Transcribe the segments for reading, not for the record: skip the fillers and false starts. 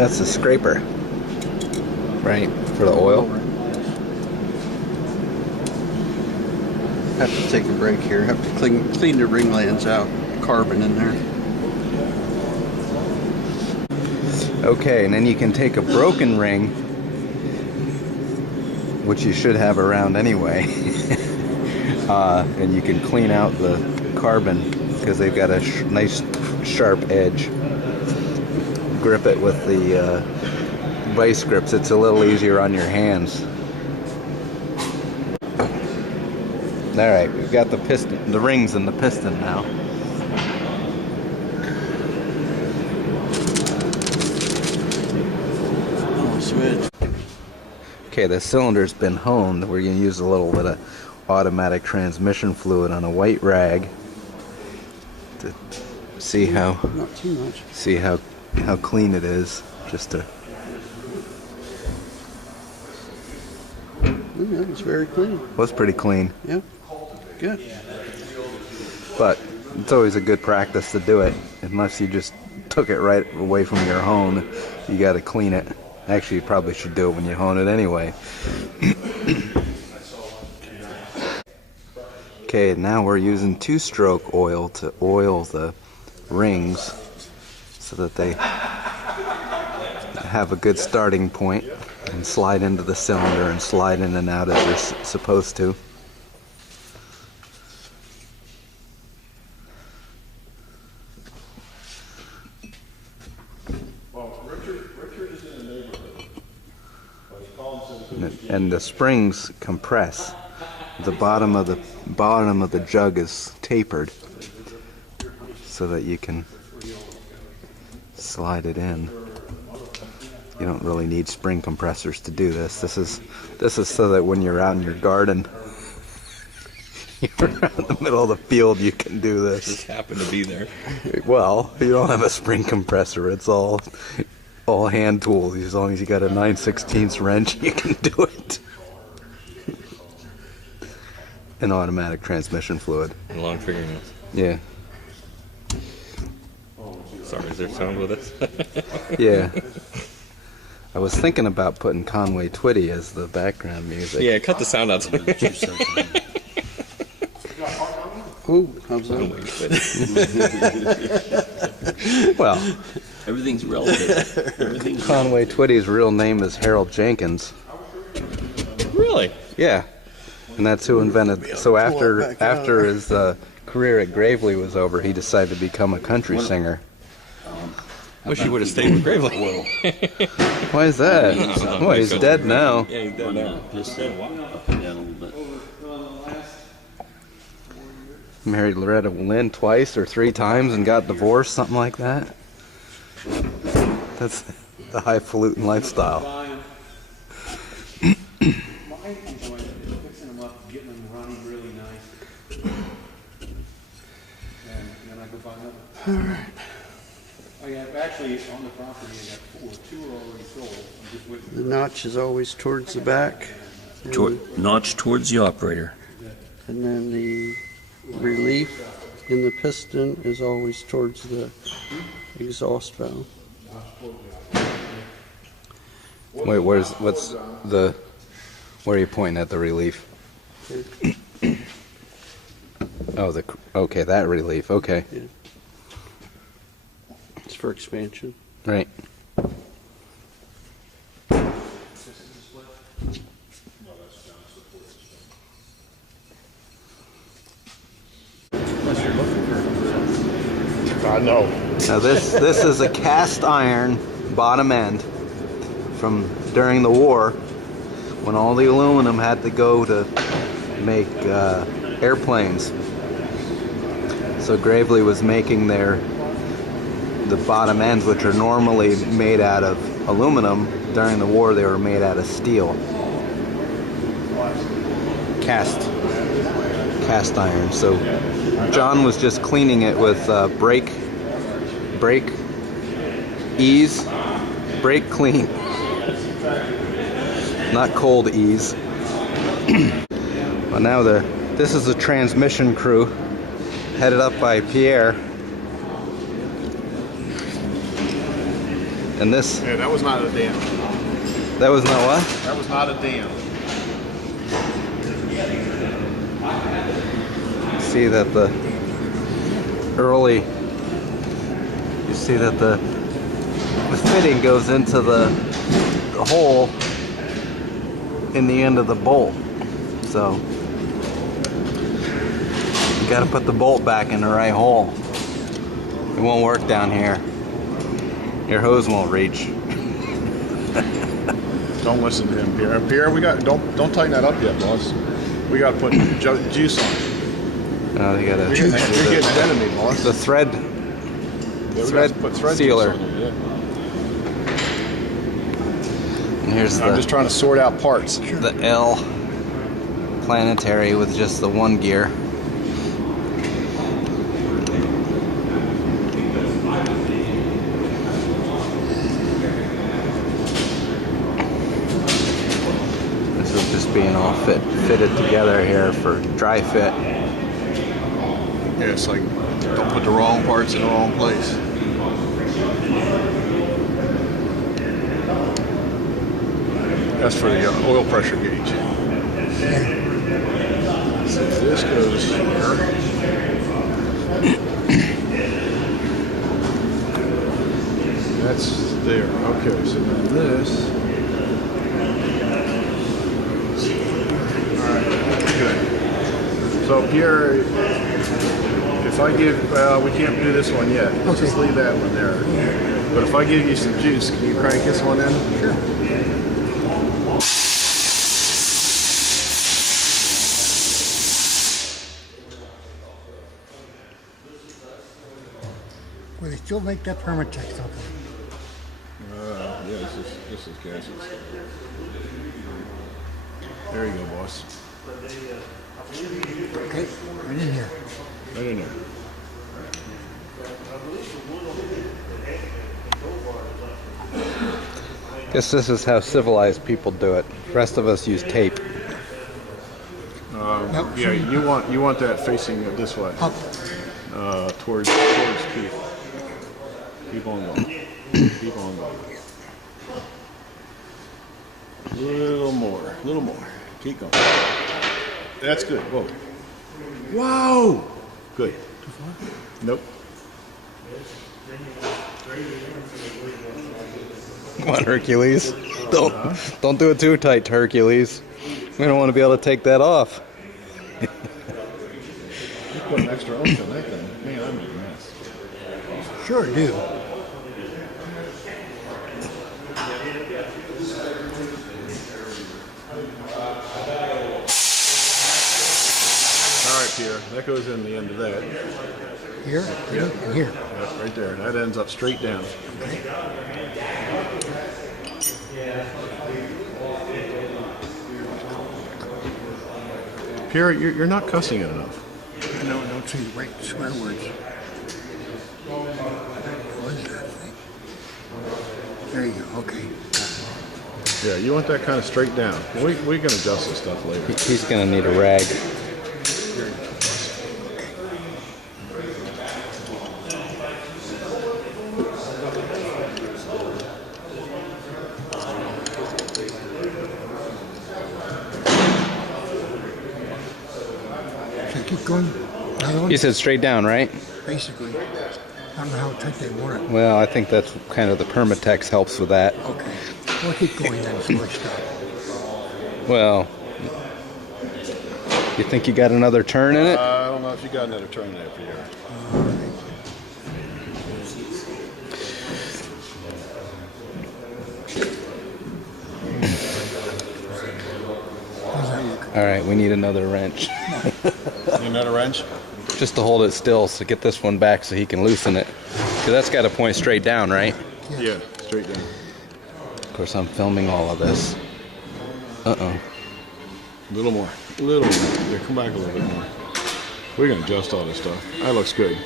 That's the scraper, right, for the oil. Have to take a break here. Have to clean the ring lands out. Carbon in there. Okay, and then you can take a broken ring, which you should have around anyway, and you can clean out the carbon because they've got a nice sharp edge. Grip it with the vice grips. It's a little easier on your hands. Alright, we've got the piston, the rings and the piston now. Switch. Okay, the cylinder's been honed. We're going to use a little bit of automatic transmission fluid on a white rag to see how Not too much. see how clean it is. Just to That was very clean. was pretty clean. Yeah. Good. But it's always a good practice to do it, unless you just took it right away from your hone. You got to clean it. Actually, you probably should do it when you hone it anyway. Okay, now we're using two-stroke oil to oil the rings so that they have a good starting point and slide into the cylinder and slide in and out as they're supposed to. And the springs compress. The bottom of the jug is tapered so that you can slide it in. You don't really need spring compressors to do this. This is so that when you're out in your garden, you're out in the middle of the field, you can do this. Just happen to be there. Well, you don't have a spring compressor. It's all hand tools. As long as you got a 9/16 wrench, you can do it. And automatic transmission fluid. And long fingernails. Yeah. Sorry, is there sound with this? Yeah. I was thinking about putting Conway Twitty as the background music. Yeah, cut the sound out. Ooh, how's that? Well, Everything's relative. Everything's Conway Twitty's real name is Harold Jenkins. Really? Yeah. And that's who invented. So after his career at Gravely was over, he decided to become a country singer. Wish you would have stayed with Gravely. Why is that? Well, he's dead now. Yeah, he's dead now. just up and down a little bit. Married Loretta Lynn twice or 3 times and got divorced, something like that. That's the highfalutin lifestyle. All right. Actually, on the property, I got 4. 2 are already sold. I'm just waiting. The notch is always towards the back. Notch towards the operator. And then the relief in the piston is always towards the exhaust valve. Wait, where are you pointing at the relief? Oh, okay, that relief, okay. Yeah. It's for expansion. Right. I know. Now this is a cast iron bottom end from during the war when all the aluminum had to go to make airplanes. So Gravely was making the bottom ends, which are normally made out of aluminum. During the war, they were made out of steel. Cast iron. So John was just cleaning it with brake clean, not cold ease. Well, now this is the transmission crew headed up by Pierre. And this, Yeah, that was not a dam. that was not what? That was not a dam. See that the early, you see that the fitting goes into the hole in the end of the bolt. So you got to put the bolt back in the right hole. It won't work down here. Your hose won't reach. Don't listen to him, Pierre. Pierre, we got don't tighten that up yet, boss. We got to put juice on it. You got You're getting ahead of me, boss. the thread Yeah, we thread gotta put thread sealer. juice on it, yeah. And here's I'm just trying to sort out parts. the L planetary with just the one gear. This is just being all fitted together here for dry fit. Yeah, it's like don't put the wrong parts in the wrong place. That's for the oil pressure gauge. So this goes here. That's there. Okay, so then this. All right, good. So Pierre, if I give, we can't do this one yet. Let's just leave that one there. But if I give you some juice, can you crank this one in? Sure. Will they still make that Permatex something? Yeah, this is gases. There you go, boss. Okay, right in here. Right in there. Guess this is how civilized people do it. The rest of us use tape. Yeah, you want that facing this way, Up. towards Keith. Keep on going. Keep on going. Little more. Keep going. That's good. Whoa. Wow. Good. Too far? Nope. Come on, Hercules. Don't do it too tight, Hercules. We don't want to be able to take that off. You put an extra oomph in that thing. Man, I made a mess. Sure do. All right, Pierre. That goes in the end of that. Here, Yeah. and here. Yep, right there. That ends up straight down. Pierre, you're not cussing it enough. No, don't say the right swear words. What is that thing? There you go, okay. Yeah, you want that kind of straight down. We can adjust this stuff later. He's gonna need a rag. So keep going. Another one? You said straight down, right? Basically. I don't know how tight they want it. Well, I think that's kind of the Permatex helps with that. Okay. Well, keep going then until I stop. Well, you think you got another turn in it? I don't know if you got another turn there, Pierre. How's that look? All right, we need another wrench. Need another wrench? Just to hold it still, so get this one back so he can loosen it. Because that's got to point straight down, right? Yeah, straight down. Of course, I'm filming all of this. Uh-oh. A little more. Yeah, come back a little bit more. We can adjust all this stuff. That looks good.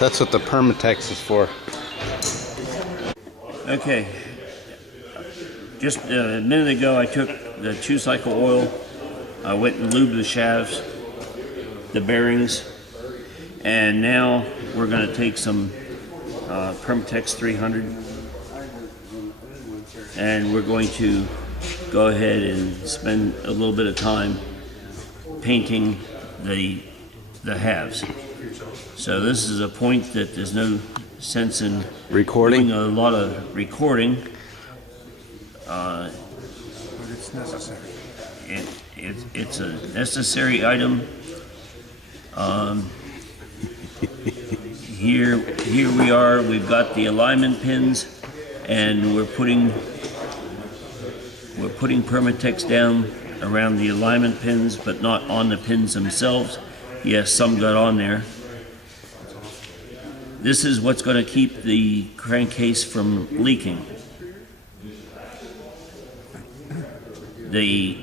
That's what the Permatex is for. Okay, just a minute ago I took the 2-cycle oil, I went and lubed the shafts, the bearings, and now we're going to take some Permatex 300 and we're going to go ahead and spend a little bit of time painting the halves. So this is a point that there's no sense in Recording? doing a lot of recording. But it's necessary. It's a necessary item. Here we are. We've got the alignment pins, and we're putting Permatex down around the alignment pins, but not on the pins themselves. Yes, some got on there. This is what's going to keep the crankcase from leaking. The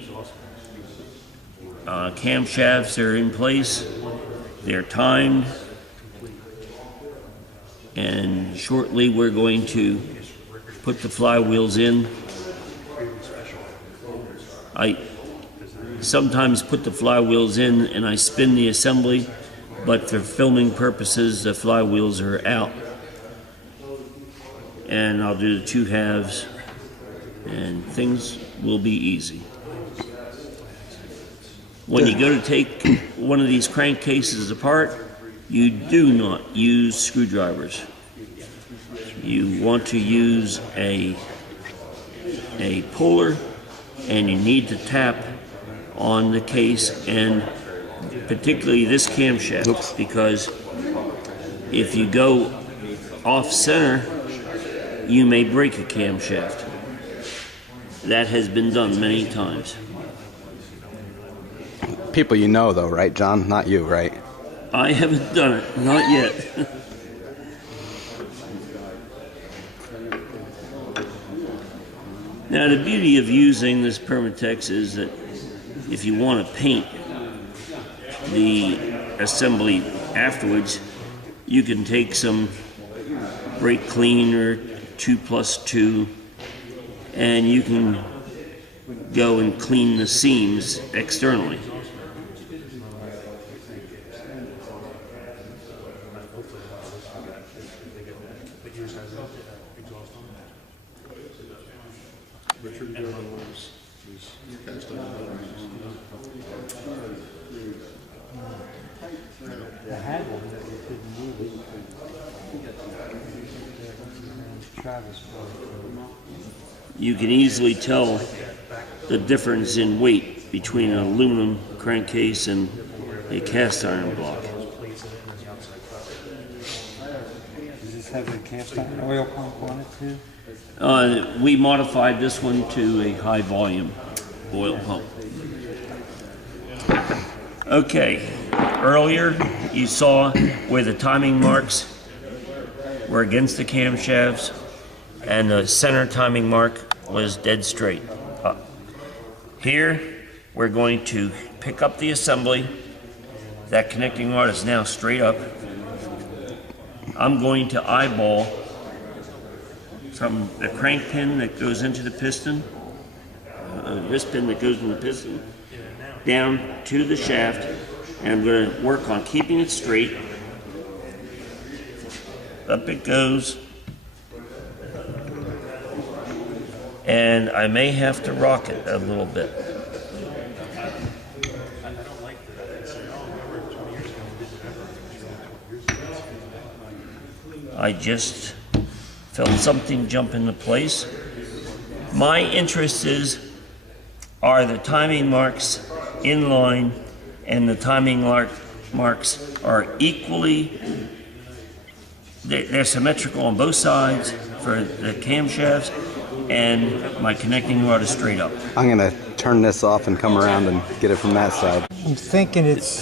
camshafts are in place. They're timed. And shortly we're going to put the flywheels in. I sometimes put the flywheels in and I spin the assembly, but for filming purposes the flywheels are out. And I'll do the 2 halves and things will be easy. When you go to take one of these crankcases apart, you do not use screwdrivers. You want to use a puller, and you need to tap on the case, and particularly this camshaft, because if you go off center, you may break a camshaft. That has been done many times. People you know, though, right, John? Not you, right? I haven't done it, not yet. Now, the beauty of using this Permatex is that if you want to paint the assembly afterwards, you can take some brake clean or 2+2, and you can go and clean the seams externally. You can easily tell the difference in weight between an aluminum crankcase and a cast iron block. Does this have a cast iron oil pump on it too? We modified this one to a high volume oil pump. Okay, earlier you saw where the timing marks were against the camshafts and the center timing mark was dead straight up. Here we're going to pick up the assembly. That connecting rod is now straight up. I'm going to eyeball from the crank pin that goes into the piston, wrist pin that goes in the piston, down to the shaft, and I'm going to work on keeping it straight. Up it goes. And I may have to rock it a little bit. I just felt something jump into place. My interests are the timing marks in line, and the timing marks are equally, they're symmetrical on both sides for the camshafts, and my connecting rod is straight up. I'm going to turn this off and come around and get it from that side. I'm thinking it's